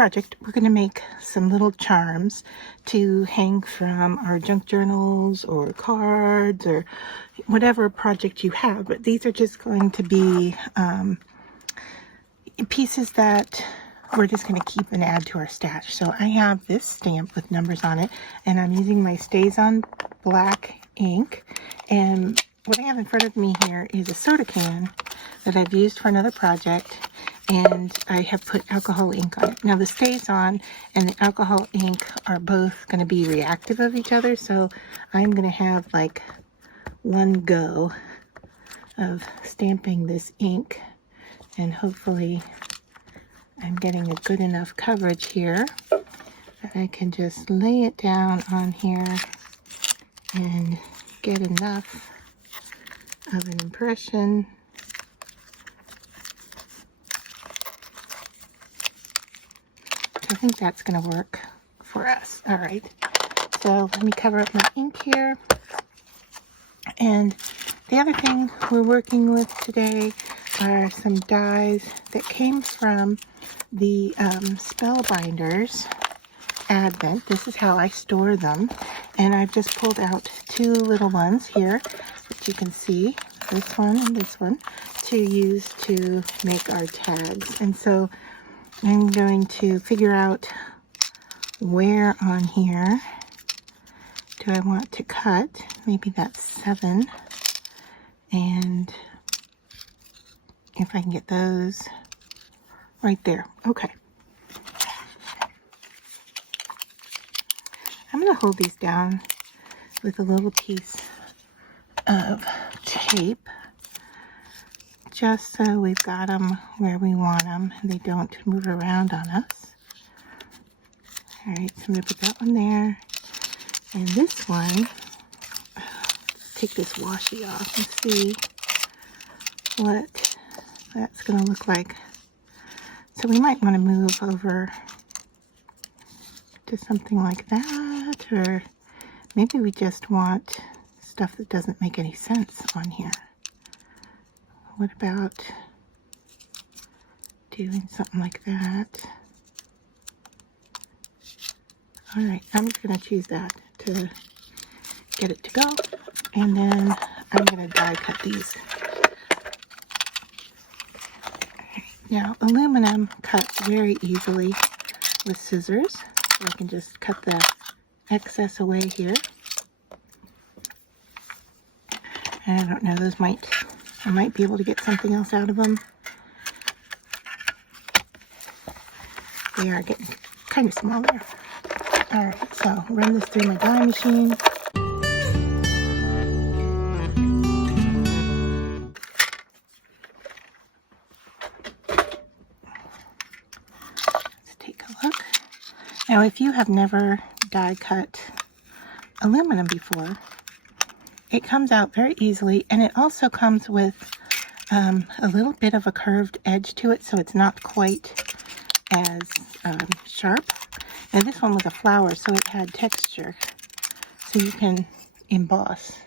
project, we're going to make some little charms to hang from our junk journals or cards or whatever project you have. But these are just going to be pieces that we're just going to keep and add to our stash. So I have this stamp with numbers on it, and I'm using my StazOn black ink. And what I have in front of me here is a soda can that I've used for another project, and I have put alcohol ink on it. Now the StazOn and the alcohol ink are both going to be reactive of each other, so I'm going to have like one go of stamping this ink, and hopefully I'm getting a good enough coverage here that I can just lay it down on here and get enough of an impression. I think that's going to work for us. All right, so let me cover up my ink here. And the other thing we're working with today are some dies that came from the Spellbinders Advent. This is how I store them. And I've just pulled out two little ones here that you can see, this one and this one, to use to make our tags. And so I'm going to figure out where on here do I want to cut. Maybe that's 7. And if I can get those right there. Okay. I'm going to hold these down with a little piece of tape, just so we've got them where we want them and they don't move around on us. All right, so I'm going to put that one there. And this one, let's take this washi off and see what that's going to look like. So we might want to move over to something like that, or maybe we just want stuff that doesn't make any sense on here. What about doing something like that? All right, I'm just going to choose that to get it to go, and then I'm going to die cut these. Now, aluminum cuts very easily with scissors, so I can just cut the excess away here. And I don't know, I might be able to get something else out of them. They are getting kind of small there. All right, so run this through my die machine. Let's take a look. Now, if you have never die cut aluminum before, it comes out very easily, and it also comes with a little bit of a curved edge to it, so it's not quite as sharp. And this one was a flower, so it had texture, so you can emboss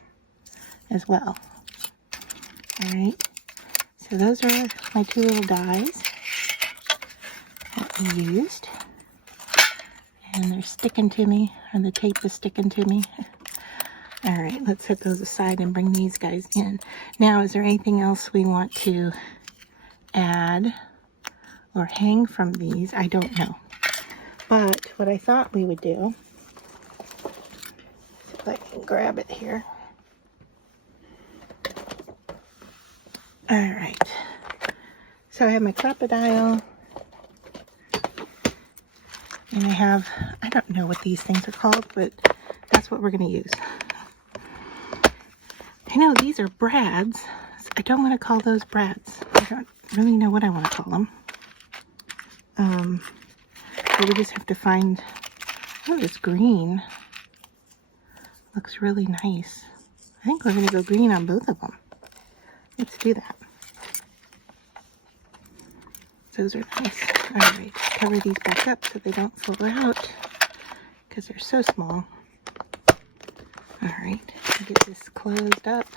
as well. All right, so those are my two little dies that we used, and they're sticking to me, and the tape is sticking to me. All right, let's set those aside and bring these guys in. Now, is there anything else we want to add or hang from these? I don't know. But what I thought we would do, if I can grab it here. All right. So I have my crocodile. And I don't know what these things are called, but that's what we're going to use. I know these are brads. I don't want to call those brads. I don't really know what I want to call them. But we just have to find, oh, this green looks really nice. I think we're going to go green on both of them. Let's do that. Those are nice. All right, cover these back up so they don't fall out because they're so small. All right, get this closed up.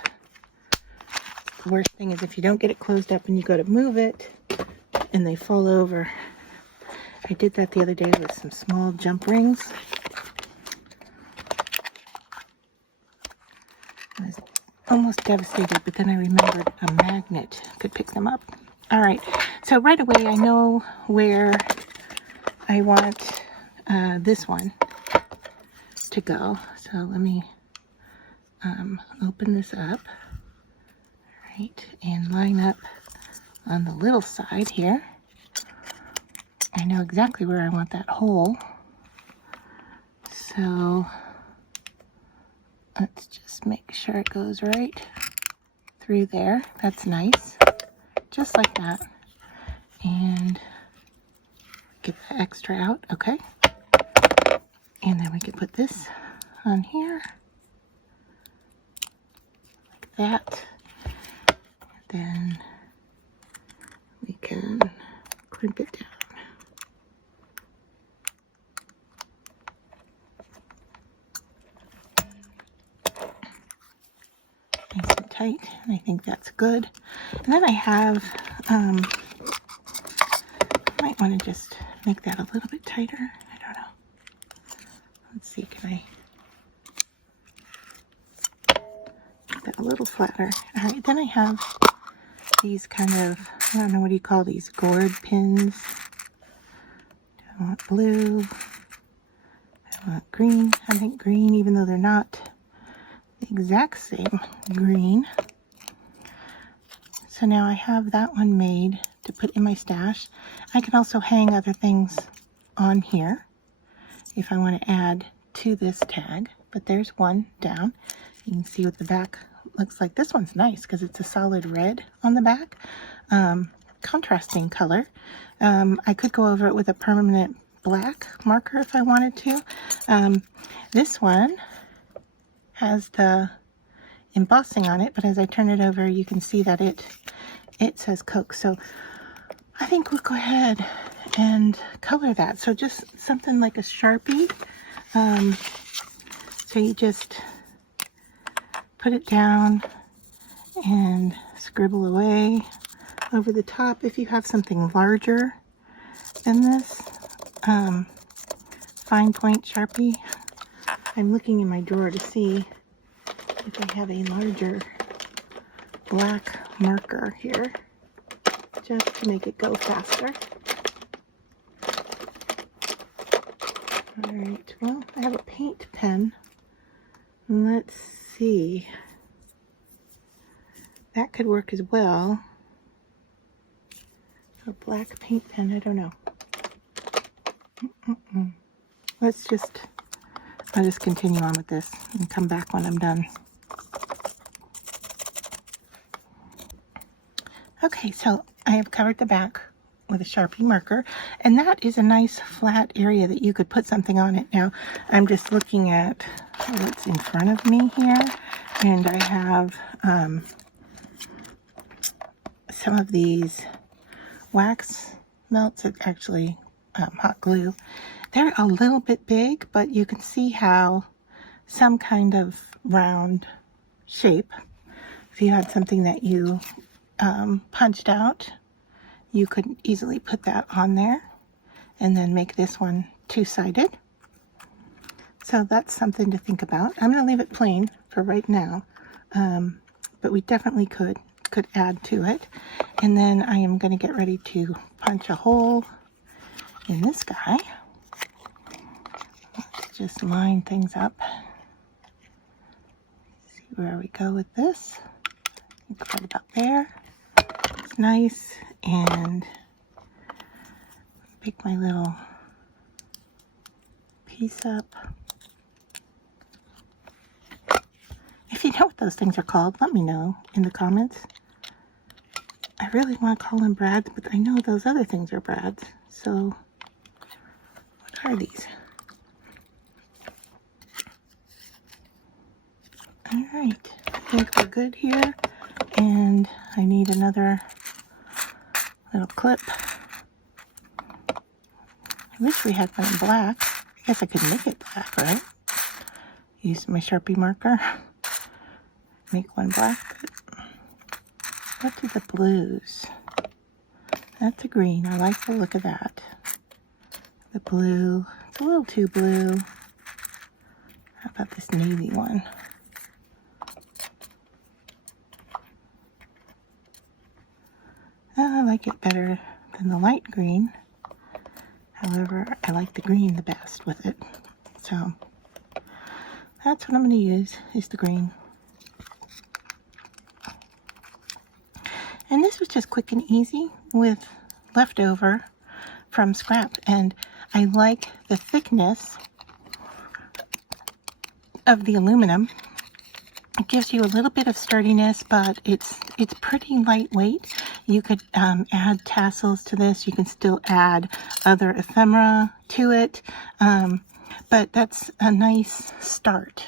The worst thing is if you don't get it closed up and you go to move it and they fall over. I did that the other day with some small jump rings. I was almost devastated, but then I remembered a magnet could pick them up. All right, so right away I know where I want this one to go. So let me open this up, right, and line up on the little side here. I know exactly where I want that hole. So let's just make sure it goes right through there. That's nice. Just like that. And get the extra out. Okay. And then we can put this on here. Like that. Then we can crimp it down. Nice and tight, and I think that's good. And then I have, might want to just make that a little bit tighter. I don't know. Let's see, can I make that a little flatter? All right, then I have these kind of, I don't know, what do you call these? Gourd pins. I want blue. I want green. I think green, even though they're not the exact same green. So now I have that one made to put in my stash. I can also hang other things on here if I want to add to this tag. But there's one down. You can see what the back looks like. This one's nice because it's a solid red on the back. Contrasting color. I could go over it with a permanent black marker if I wanted to. This one has the embossing on it, but as I turn it over, you can see that it says Coke. So I think we'll go ahead and color that. So just something like a Sharpie. So you just put it down and scribble away over the top. If you have something larger than this, fine point Sharpie. I'm looking in my drawer to see if I have a larger black marker here, just to make it go faster. All right, well, I have a paint pen. Let's see. That could work as well. A black paint pen, I don't know. I'll just continue on with this and come back when I'm done. Okay, so I have covered the back with a Sharpie marker, and that is a nice flat area that you could put something on it. Now, I'm just looking at what's in front of me here, and I have some of these wax melts. It's actually hot glue. They're a little bit big, but you can see how some kind of round shape, if you had something that you punched out, you could easily put that on there and then make this one two-sided. So that's something to think about. I'm going to leave it plain for right now, but we definitely could add to it. And then I am going to get ready to punch a hole in this guy. Let's just line things up. See where we go with this. I think right about there. It's nice, and pick my little piece up. If you know what those things are called, let me know in the comments. I really want to call them brads, but I know those other things are brads. So, what are these? Alright, I think we're good here. And I need another little clip. I wish we had one in black. I guess I could make it black, right? Use my Sharpie marker. Make one black. What are the blues? That's a green. I like the look of that. The blue, it's a little too blue. How about this navy one? I like it better than the light green. However, I like the green the best with it. So that's what I'm going to use, is the green. And this was just quick and easy with leftover from scrap. And I like the thickness of the aluminum. It gives you a little bit of sturdiness, but it's pretty lightweight. You could add tassels to this. You can still add other ephemera to it. But that's a nice start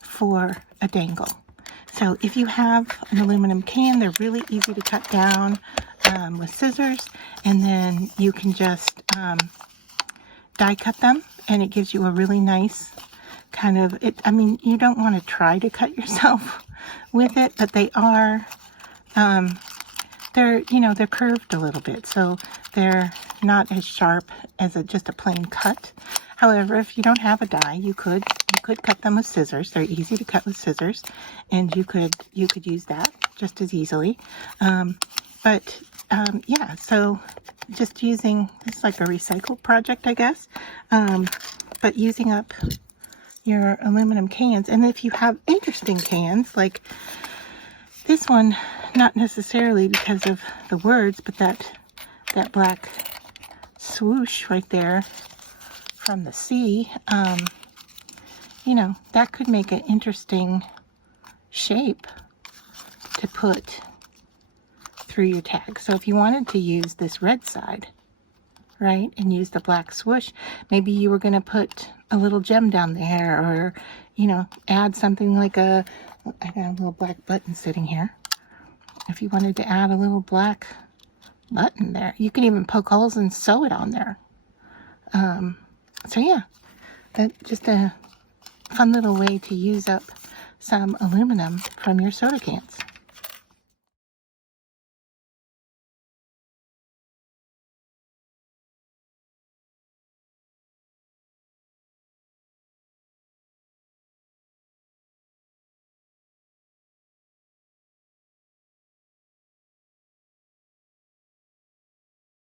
for a dangle. So if you have an aluminum can, they're really easy to cut down with scissors. And then you can just die cut them, and it gives you a really nice kind of, I mean, you don't want to try to cut yourself with it, but they are, they're curved a little bit, so they're not as sharp as just a plain cut. However, if you don't have a die, you could cut them with scissors. They're easy to cut with scissors, and you could use that just as easily. Yeah, so just using, it's like a recycle project, I guess, but using up your aluminum cans. And if you have interesting cans, like this one, not necessarily because of the words, but that black swoosh right there from the sea, that could make an interesting shape to put through your tag. So if you wanted to use this red side, right, and use the black swoosh, maybe you were going to put a little gem down there, or add something like I got a little black button sitting here. If you wanted to add a little black button there, you can even poke holes and sew it on there. So yeah, that's just a fun little way to use up some aluminum from your soda cans.